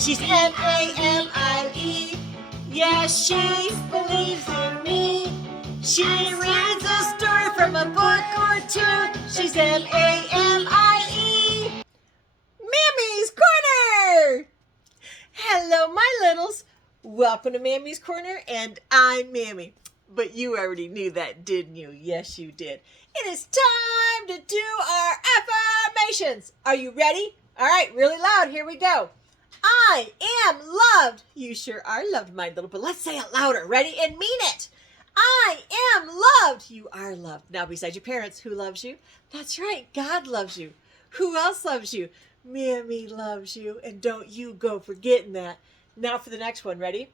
She's Mamie. Yeah, she believes in me. She reads a story from a book or two. She's Mamie. Mammy's Corner! Hello, my littles. Welcome to Mammy's Corner, and I'm Mammy. But you already knew that, didn't you? Yes, you did. It is time to do our affirmations. Are you ready? All right, really loud. Here we go. I am loved. You sure are loved, my little, but let's say it louder. Ready? And mean it. I am loved. You are loved. Now, besides your parents, who loves you? That's right. God loves you. Who else loves you? Mammy loves you. And don't you go forgetting that. Now for the next one. Ready?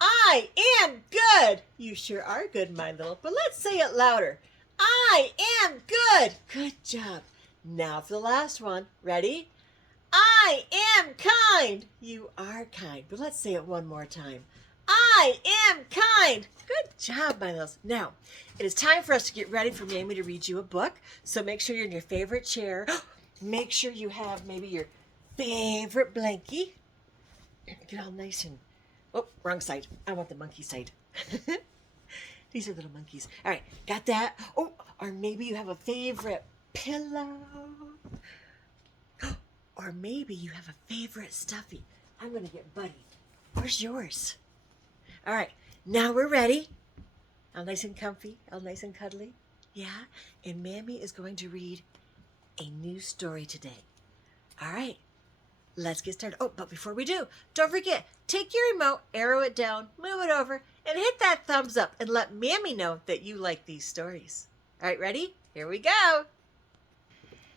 I am good. You sure are good, my little, but let's say it louder. I am good. Good job. Now for the last one. Ready? I am kind. You are kind, but let's say it one more time. I am kind. Good job, my littles. Now, it is time for us to get ready for Mammy to read you a book. So make sure you're in your favorite chair. Make sure you have maybe your favorite blankie. Get all nice and... Oh, wrong side. I want the monkey side. These are little monkeys. All right, got that? Oh, or maybe you have a favorite pillow. Or maybe you have a favorite stuffy. I'm going to get Buddy. Where's yours? All right, now we're ready. All nice and comfy, all nice and cuddly. Yeah, and Mammy is going to read a new story today. All right, let's get started. Oh, but before we do, don't forget, take your remote, arrow it down, move it over, and hit that thumbs up and let Mammy know that you like these stories. All right, ready? Here we go.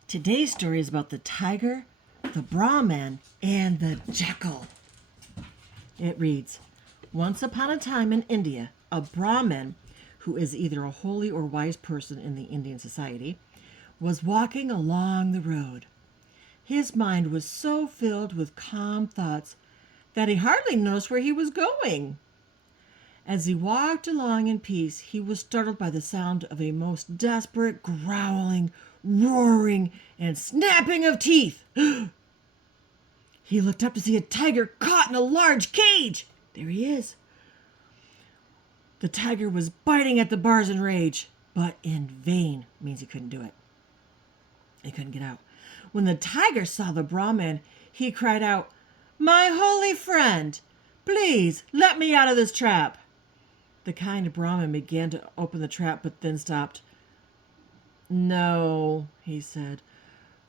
Today's story is about the tiger, the Brahman, and the Jackal. It reads, once upon a time in India, a Brahman, who is either a holy or wise person in the Indian society, was walking along the road. His mind was so filled with calm thoughts that he hardly noticed where he was going. As he walked along in peace, he was startled by the sound of a most desperate growling, roaring, and snapping of teeth. He looked up to see a tiger caught in a large cage. There he is. The tiger was biting at the bars in rage, but in vain. Means he couldn't do it. He couldn't get out. When the tiger saw the Brahman, he cried out, "My holy friend, please let me out of this trap." The kind Brahman began to open the trap, but then stopped. "No," he said,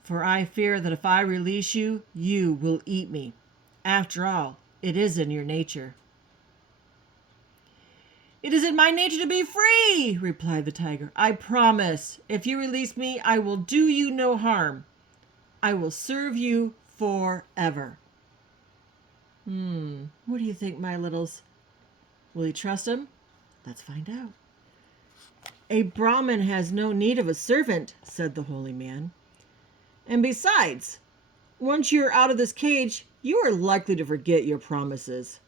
"for I fear that if I release you, you will eat me. After all, it is in your nature." "It is in my nature to be free," replied the tiger. "I promise, if you release me, I will do you no harm. I will serve you forever." What do you think, my littles? Will you trust him? Let's find out. "A Brahmin has no need of a servant," said the holy man. "And besides, once you're out of this cage, you are likely to forget your promises."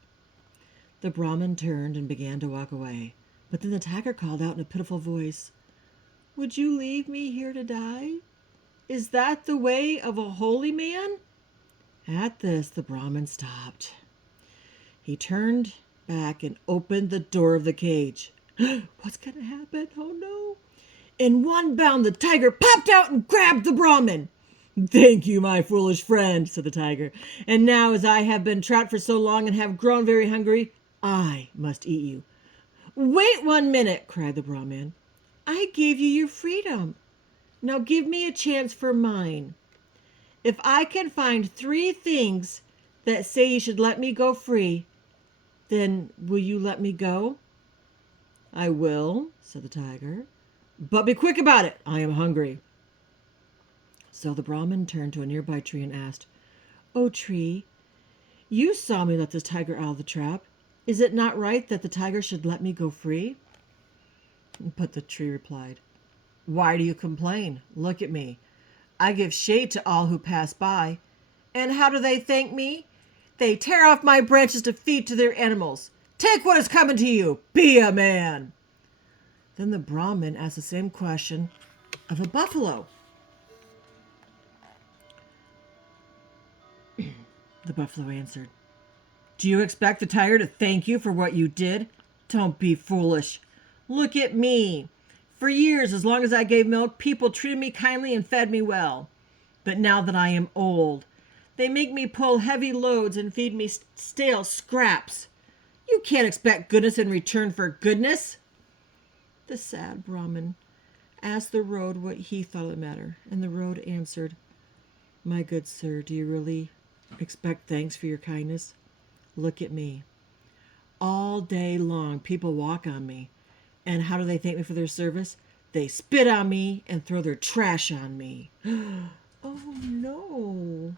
The Brahmin turned and began to walk away. But then the tiger called out in a pitiful voice, "Would you leave me here to die? Is that the way of a holy man?" At this, the Brahmin stopped. He turned back and opened the door of the cage. What's going to happen? Oh no. In one bound, the tiger popped out and grabbed the Brahmin. "Thank you, my foolish friend," said the tiger. "And now, as I have been trapped for so long and have grown very hungry, I must eat you." "Wait 1 minute," cried the Brahmin. "I gave you your freedom. Now give me a chance for mine. If I can find 3 things that say you should let me go free, then will you let me go?" "I will," said the tiger. "But be quick about it. I am hungry." So the Brahmin turned to a nearby tree and asked, "O tree, you saw me let this tiger out of the trap. Is it not right that the tiger should let me go free?" But the tree replied, "Why do you complain? Look at me. I give shade to all who pass by. And how do they thank me? They tear off my branches to feed to their animals. Take what is coming to you. Be a man." Then the Brahmin asked the same question of a buffalo. The buffalo answered, Do you expect the tiger to thank you for what you did? Don't be foolish. Look at me. For years, as long as I gave milk, people treated me kindly and fed me well. But now that I am old, they make me pull heavy loads and feed me stale scraps. You can't expect goodness in return for goodness. The sad Brahmin asked the road what he thought of the matter, and the road answered, My good sir, do you really expect thanks for your kindness? Look at me. All day long, people walk on me. And how do they thank me for their service? They spit on me and throw their trash on me. Oh, no.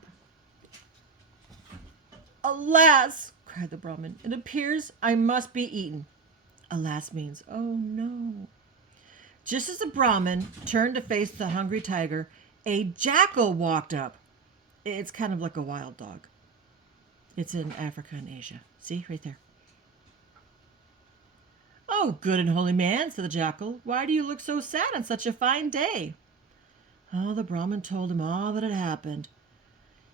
Alas, cried the Brahmin, it appears I must be eaten. Alas means, oh, no. Just as the Brahmin turned to face the hungry tiger, a jackal walked up. It's kind of like a wild dog. It's in Africa and Asia. See, right there. Oh, good and holy man, said the jackal, why do you look so sad on such a fine day? Oh, the Brahmin told him all that had happened.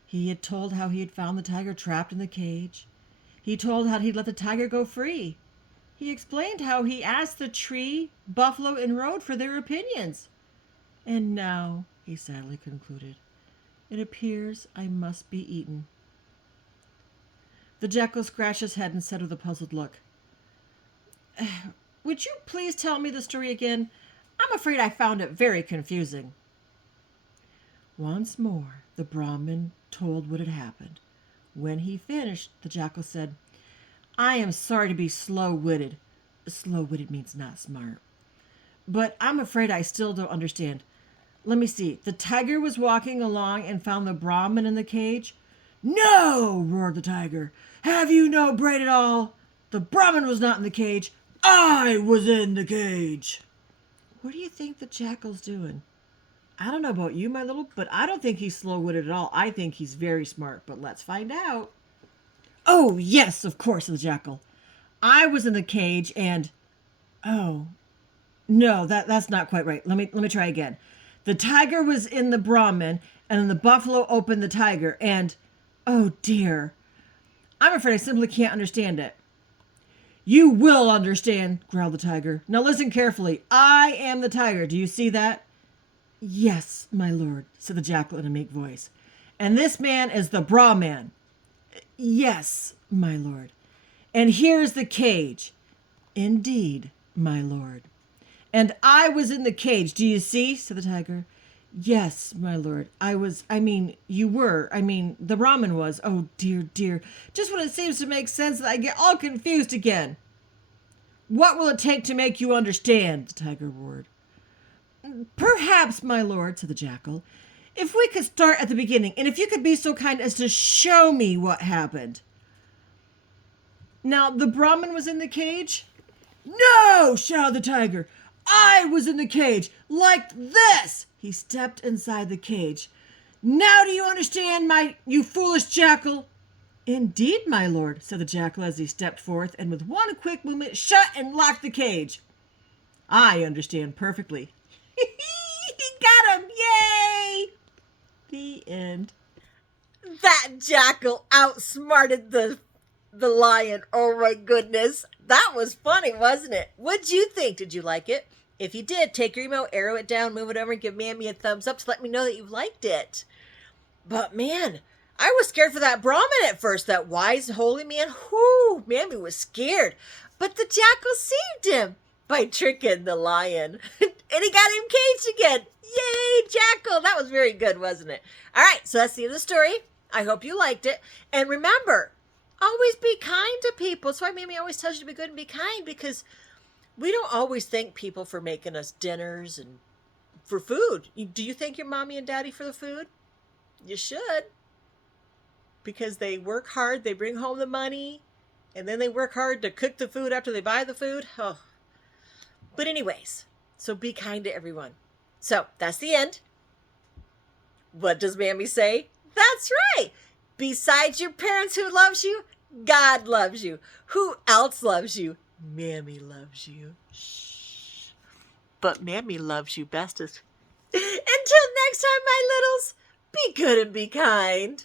He had told how he had found the tiger trapped in the cage. He told how he'd let the tiger go free. He explained how he asked the tree, buffalo, and road for their opinions. And now, he sadly concluded, it appears I must be eaten. The jackal scratched his head and said with a puzzled look, Would you please tell me the story again? I'm afraid I found it very confusing. Once more, the Brahmin told what had happened. When he finished, the jackal said, I am sorry to be slow-witted. Slow-witted means not smart. But I'm afraid I still don't understand. Let me see. The tiger was walking along and found the Brahmin in the cage? No, roared the tiger. Have you no brain at all? The Brahmin was not in the cage. I was in the cage. What do you think the jackal's doing? I don't know about you, my little, but I don't think he's slow-witted at all. I think he's very smart, but let's find out. Oh, yes, of course, said the jackal. I was in the cage and... Oh, no, that's not quite right. Let me try again. The tiger was in the Brahmin, and then the buffalo opened the tiger, and... Oh, dear. I'm afraid I simply can't understand it. You will understand, growled the tiger. Now listen carefully. I am the tiger. Do you see that? Yes, my lord, said the jackal in a meek voice. And this man is the Brahman. Yes, my lord. And here's the cage. Indeed, my lord. And I was in the cage. Do you see? Said the tiger. Yes, my lord. You were. The Brahmin was. Oh, dear, dear. Just when it seems to make sense that I get all confused again. What will it take to make you understand? The tiger roared. Perhaps, my lord, said the jackal, if we could start at the beginning, and if you could be so kind as to show me what happened. Now, the Brahmin was in the cage? No, shouted the tiger. I was in the cage, like this. He stepped inside the cage. Now do you understand, you foolish jackal? Indeed, my lord, said the jackal as he stepped forth, and with one quick movement shut and locked the cage. I understand perfectly. He got him! Yay! The end. That jackal outsmarted the lion. Oh my goodness. That was funny, wasn't it? What'd you think? Did you like it? If you did, take your email, arrow it down, move it over, and give Mammy a thumbs up to let me know that you liked it. But man, I was scared for that Brahmin at first, that wise, holy man. Whoo, Mammy was scared. But the jackal saved him by tricking the lion. And he got him caged again. Yay, jackal. That was very good, wasn't it? All right, so that's the end of the story. I hope you liked it. And remember, always be kind to people. That's why Mammy always tells you to be good and be kind, because we don't always thank people for making us dinners and for food. Do you thank your mommy and daddy for the food? You should. Because they work hard, they bring home the money, and then they work hard to cook the food after they buy the food. Oh. But anyways, so be kind to everyone. So that's the end. What does Mammy say? That's right. Besides your parents who loves you, God loves you. Who else loves you? Mammy loves you. Shh. But Mammy loves you bestest. Until next time, my littles, be good and be kind.